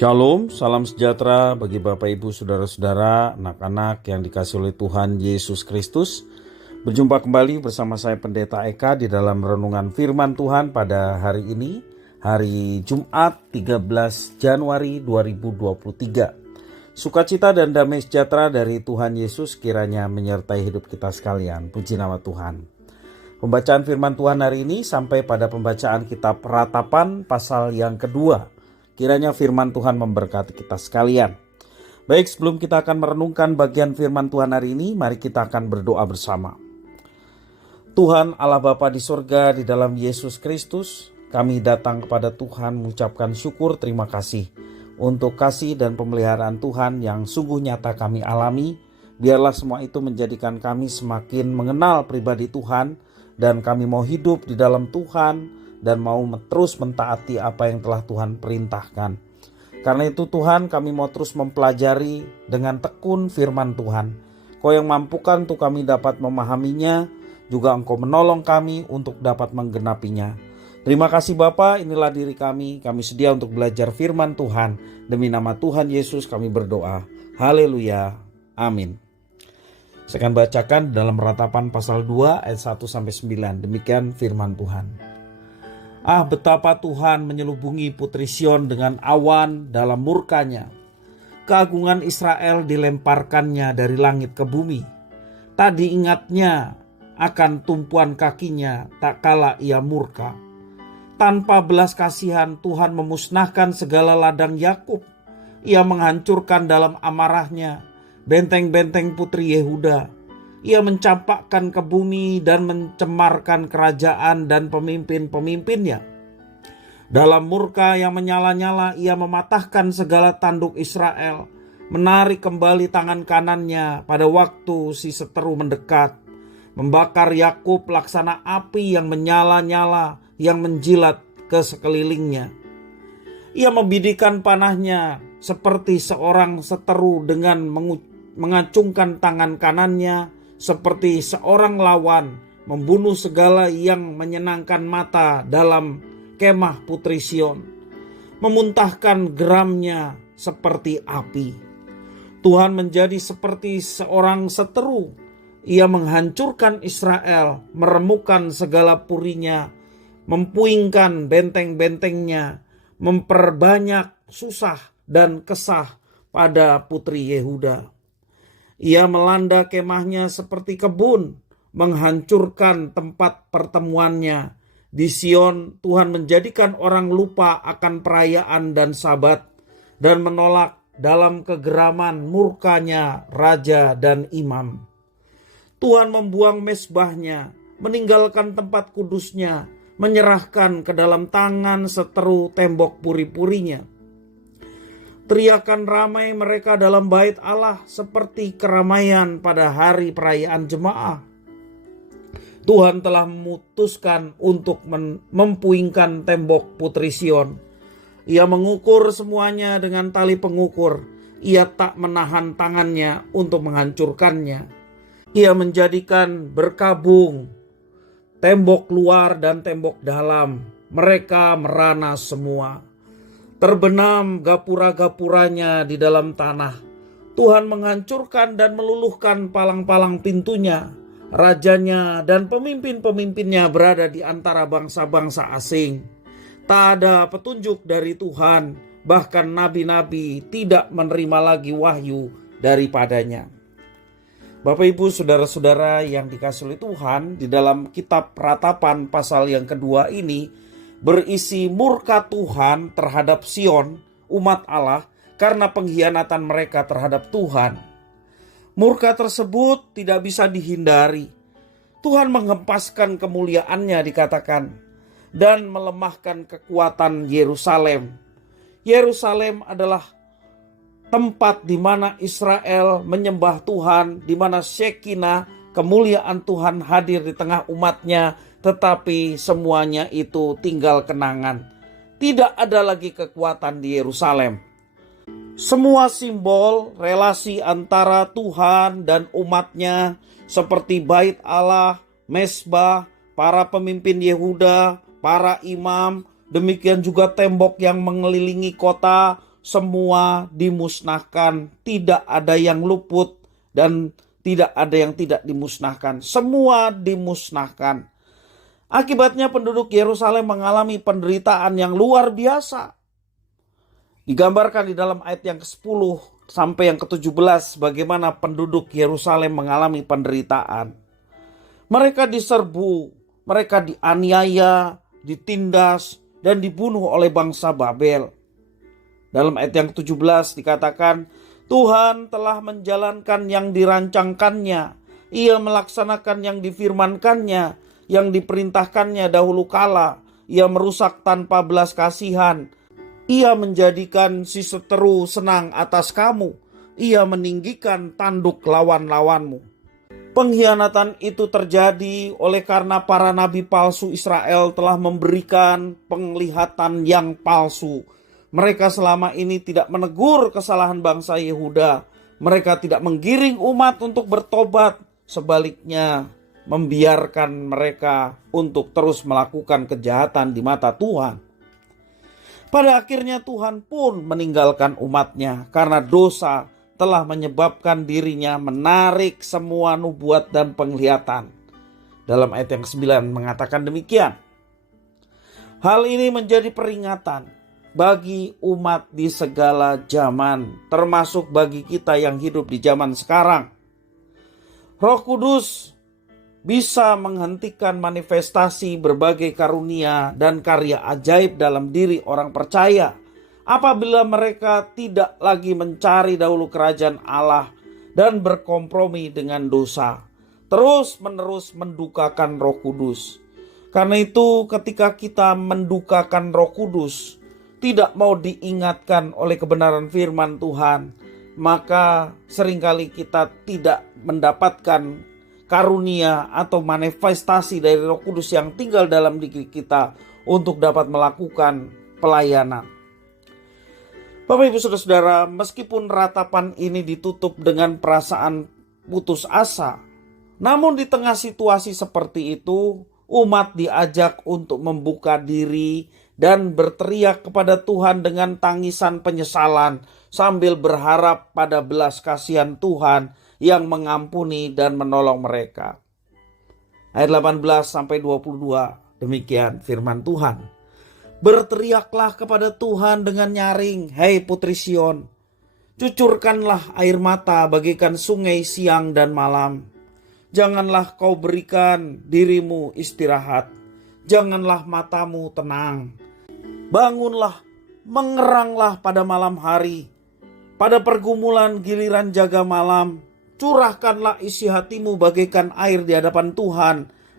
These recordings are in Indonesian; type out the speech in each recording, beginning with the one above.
Shalom, salam sejahtera bagi Bapak Ibu Saudara-saudara, anak-anak yang dikasihi oleh Tuhan Yesus Kristus. Berjumpa kembali bersama saya Pendeta Eka di dalam renungan firman Tuhan pada hari ini, hari Jumat 13 Januari 2023. Sukacita dan damai sejahtera dari Tuhan Yesus kiranya menyertai hidup kita sekalian. Puji nama Tuhan. Pembacaan firman Tuhan hari ini sampai pada pembacaan kitab Ratapan pasal yang kedua. Kiranya firman Tuhan memberkati kita sekalian. Baik, sebelum kita akan merenungkan bagian firman Tuhan hari ini, mari kita akan berdoa bersama. Tuhan Allah Bapa di surga, di dalam Yesus Kristus, kami datang kepada Tuhan mengucapkan syukur terima kasih untuk kasih dan pemeliharaan Tuhan yang sungguh nyata kami alami. Biarlah semua itu menjadikan kami semakin mengenal pribadi Tuhan, dan kami mau hidup di dalam Tuhan dan mau terus mentaati apa yang telah Tuhan perintahkan. Karena itu Tuhan, kami mau terus mempelajari dengan tekun firman Tuhan. Kau yang mampukan untuk kami dapat memahaminya, juga Engkau menolong kami untuk dapat menggenapinya. Terima kasih Bapa, inilah diri kami sedia untuk belajar firman Tuhan. Demi nama Tuhan Yesus kami berdoa. Haleluya, amin. Saya akan bacakan dalam Ratapan pasal 2 ayat 1-9. Demikian firman Tuhan. Ah, betapa Tuhan menyelubungi Putri Sion dengan awan dalam murkanya. Keagungan Israel dilemparkannya dari langit ke bumi. Tadi ingatnya akan tumpuan kakinya tak kala ia murka. Tanpa belas kasihan Tuhan memusnahkan segala ladang Yakub. Ia menghancurkan dalam amarahnya benteng-benteng putri Yehuda. Ia mencampakkan ke bumi dan mencemarkan kerajaan dan pemimpin-pemimpinnya. Dalam murka yang menyala-nyala, ia mematahkan segala tanduk Israel, menarik kembali tangan kanannya pada waktu si seteru mendekat, membakar Yakub laksana api yang menyala-nyala yang menjilat ke sekelilingnya. Ia membidikan panahnya seperti seorang seteru dengan mengacungkan tangan kanannya, seperti seorang lawan membunuh segala yang menyenangkan mata dalam kemah Putri Sion, memuntahkan geramnya seperti api. Tuhan menjadi seperti seorang seteru. Ia menghancurkan Israel, meremukkan segala purinya, mempuingkan benteng-bentengnya, memperbanyak susah dan kesah pada Putri Yehuda. Ia melanda kemahnya seperti kebun, menghancurkan tempat pertemuannya. Di Sion, Tuhan menjadikan orang lupa akan perayaan dan Sabat, dan menolak dalam kegeraman murkanya raja dan imam. Tuhan membuang mezbahnya, meninggalkan tempat kudusnya, menyerahkan ke dalam tangan seteru tembok puri-purinya. Teriakan ramai mereka dalam bait Allah seperti keramaian pada hari perayaan jemaah. Tuhan telah memutuskan untuk mempuingkan tembok Putri Sion. Ia mengukur semuanya dengan tali pengukur. Ia tak menahan tangannya untuk menghancurkannya. Ia menjadikan berkabung tembok luar dan tembok dalam. Mereka merana semua. Terbenam gapura-gapuranya di dalam tanah. Tuhan menghancurkan dan meluluhkan palang-palang pintunya. Rajanya dan pemimpin-pemimpinnya berada di antara bangsa-bangsa asing. Tak ada petunjuk dari Tuhan. Bahkan nabi-nabi tidak menerima lagi wahyu daripadanya. Bapak Ibu Saudara-saudara yang dikasihi oleh Tuhan, di dalam kitab Ratapan pasal yang kedua ini berisi murka Tuhan terhadap Sion, umat Allah, karena pengkhianatan mereka terhadap Tuhan. Murka tersebut tidak bisa dihindari. Tuhan menghempaskan kemuliaannya dikatakan, dan melemahkan kekuatan Yerusalem. Yerusalem adalah tempat di mana Israel menyembah Tuhan, di mana Shekinah, kemuliaan Tuhan hadir di tengah umatnya. Tetapi semuanya itu tinggal kenangan. Tidak ada lagi kekuatan di Yerusalem. Semua simbol relasi antara Tuhan dan umatnya seperti bait Allah, mezbah, para pemimpin Yehuda, para imam, demikian juga tembok yang mengelilingi kota, semua dimusnahkan, tidak ada yang luput dan tidak ada yang tidak dimusnahkan. Semua dimusnahkan. Akibatnya penduduk Yerusalem mengalami penderitaan yang luar biasa. Digambarkan di dalam ayat yang ke-10 sampai yang ke-17 bagaimana penduduk Yerusalem mengalami penderitaan. Mereka diserbu, mereka dianiaya, ditindas, dan dibunuh oleh bangsa Babel. Dalam ayat yang ke-17 dikatakan, Tuhan telah menjalankan yang dirancangkannya. Ia melaksanakan yang difirmankannya, yang diperintahkannya dahulu kala. Ia merusak tanpa belas kasihan. Ia menjadikan si seteru senang atas kamu. Ia meninggikan tanduk lawan-lawanmu. Pengkhianatan itu terjadi oleh karena para nabi palsu Israel telah memberikan penglihatan yang palsu. Mereka selama ini tidak menegur kesalahan bangsa Yehuda. Mereka tidak menggiring umat untuk bertobat. Sebaliknya, membiarkan mereka untuk terus melakukan kejahatan di mata Tuhan. Pada akhirnya Tuhan pun meninggalkan umatnya karena dosa telah menyebabkan dirinya menarik semua nubuat dan penglihatan. Dalam ayat yang ke-9 mengatakan demikian. Hal ini menjadi peringatan bagi umat di segala zaman, termasuk bagi kita yang hidup di zaman sekarang. Roh Kudus bisa menghentikan manifestasi berbagai karunia dan karya ajaib dalam diri orang percaya apabila mereka tidak lagi mencari dahulu kerajaan Allah dan berkompromi dengan dosa, terus-menerus mendukakan Roh Kudus. Karena itu ketika kita mendukakan Roh Kudus, tidak mau diingatkan oleh kebenaran firman Tuhan, maka seringkali kita tidak mendapatkan karunia atau manifestasi dari Roh Kudus yang tinggal dalam diri kita untuk dapat melakukan pelayanan. Bapak Ibu Saudara-saudara, meskipun ratapan ini ditutup dengan perasaan putus asa, namun di tengah situasi seperti itu, umat diajak untuk membuka diri dan berteriak kepada Tuhan dengan tangisan penyesalan sambil berharap pada belas kasihan Tuhan yang mengampuni dan menolong mereka. Ayat 18-22, demikian firman Tuhan. Berteriaklah kepada Tuhan dengan nyaring, hai putri Sion. Cucurkanlah air mata bagaikan sungai siang dan malam. Janganlah kau berikan dirimu istirahat. Janganlah matamu tenang. Bangunlah, mengeranglah pada malam hari. Pada pergumulan giliran jaga malam, curahkanlah isi hatimu bagaikan air di hadapan Tuhan.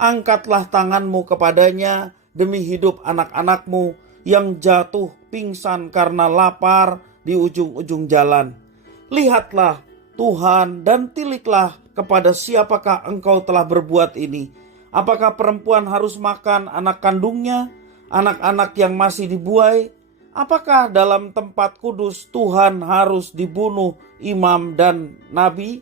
Angkatlah tanganmu kepadanya demi hidup anak-anakmu yang jatuh pingsan karena lapar di ujung-ujung jalan. Lihatlah Tuhan dan tiliklah kepada siapakah engkau telah berbuat ini. Apakah perempuan harus makan anak kandungnya? Anak-anak yang masih dibuai? Apakah dalam tempat kudus Tuhan harus dibunuh imam dan nabi?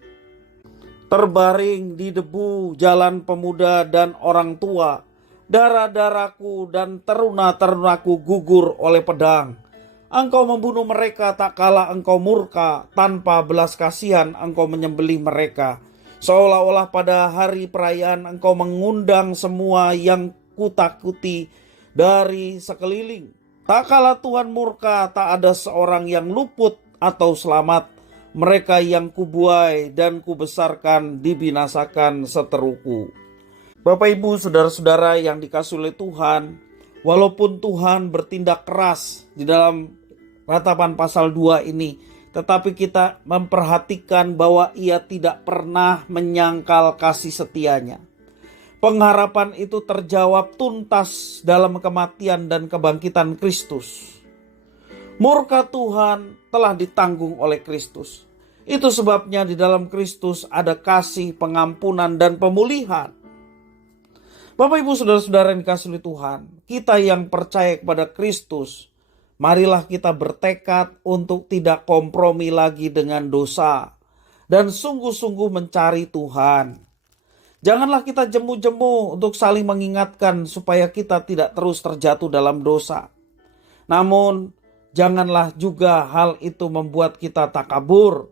Terbaring di debu jalan pemuda dan orang tua. Darah-darahku dan teruna-terunaku gugur oleh pedang. Engkau membunuh mereka tak kala engkau murka. Tanpa belas kasihan engkau menyembelih mereka. Seolah-olah pada hari perayaan engkau mengundang semua yang kutakuti dari sekeliling. Tak kala Tuhan murka, tak ada seorang yang luput atau selamat. Mereka yang kubuai dan kubesarkan dibinasakan seteruku. Bapak Ibu Saudara-saudara yang dikasihi oleh Tuhan, walaupun Tuhan bertindak keras di dalam ratapan pasal 2 ini, tetapi kita memperhatikan bahwa Ia tidak pernah menyangkal kasih setianya. Pengharapan itu terjawab tuntas dalam kematian dan kebangkitan Kristus. Murka Tuhan telah ditanggung oleh Kristus. Itu sebabnya di dalam Kristus ada kasih, pengampunan, dan pemulihan. Bapak Ibu Saudara-saudara yang dikasihi Tuhan, kita yang percaya kepada Kristus, marilah kita bertekad untuk tidak kompromi lagi dengan dosa dan sungguh-sungguh mencari Tuhan. Janganlah kita jemu-jemu untuk saling mengingatkan supaya kita tidak terus terjatuh dalam dosa. Namun, Janganlah juga hal itu membuat kita takabur.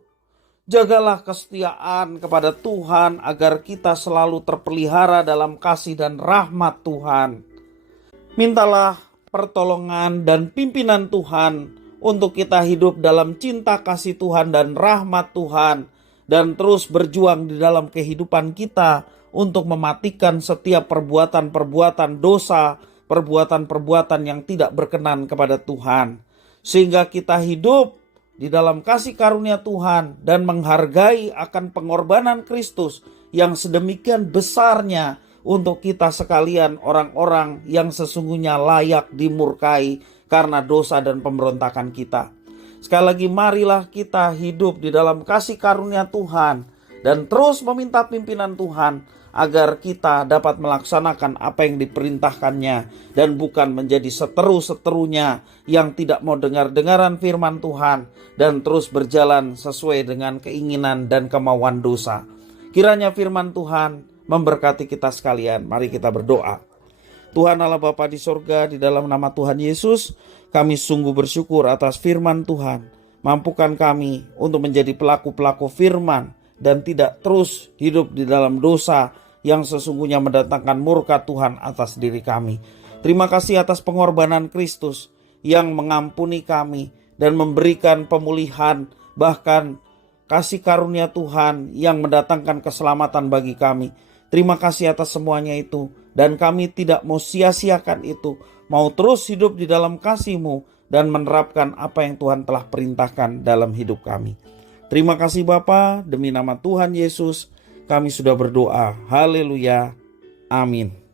Jagalah kesetiaan kepada Tuhan agar kita selalu terpelihara dalam kasih dan rahmat Tuhan. Mintalah pertolongan dan pimpinan Tuhan untuk kita hidup dalam cinta kasih Tuhan dan rahmat Tuhan, dan terus berjuang di dalam kehidupan kita untuk mematikan setiap perbuatan-perbuatan dosa, perbuatan-perbuatan yang tidak berkenan kepada Tuhan, sehingga kita hidup di dalam kasih karunia Tuhan dan menghargai akan pengorbanan Kristus yang sedemikian besarnya untuk kita sekalian, orang-orang yang sesungguhnya layak dimurkai karena dosa dan pemberontakan kita. Sekali lagi, marilah kita hidup di dalam kasih karunia Tuhan dan terus meminta pimpinan Tuhan agar kita dapat melaksanakan apa yang diperintahkannya dan bukan menjadi seteru-seterunya yang tidak mau dengar-dengaran firman Tuhan dan terus berjalan sesuai dengan keinginan dan kemauan dosa. Kiranya firman Tuhan memberkati kita sekalian. Mari kita berdoa. Tuhan Allah Bapa di sorga, di dalam nama Tuhan Yesus, kami sungguh bersyukur atas firman Tuhan. Mampukan kami untuk menjadi pelaku-pelaku firman dan tidak terus hidup di dalam dosa yang sesungguhnya mendatangkan murka Tuhan atas diri kami. Terima kasih atas pengorbanan Kristus yang mengampuni kami dan memberikan pemulihan, bahkan kasih karunia Tuhan yang mendatangkan keselamatan bagi kami. Terima kasih atas semuanya itu, dan kami tidak mau sia-siakan itu, mau terus hidup di dalam kasih-Mu dan menerapkan apa yang Tuhan telah perintahkan dalam hidup kami. Terima kasih Bapa, demi nama Tuhan Yesus kami sudah berdoa. Haleluya. Amin.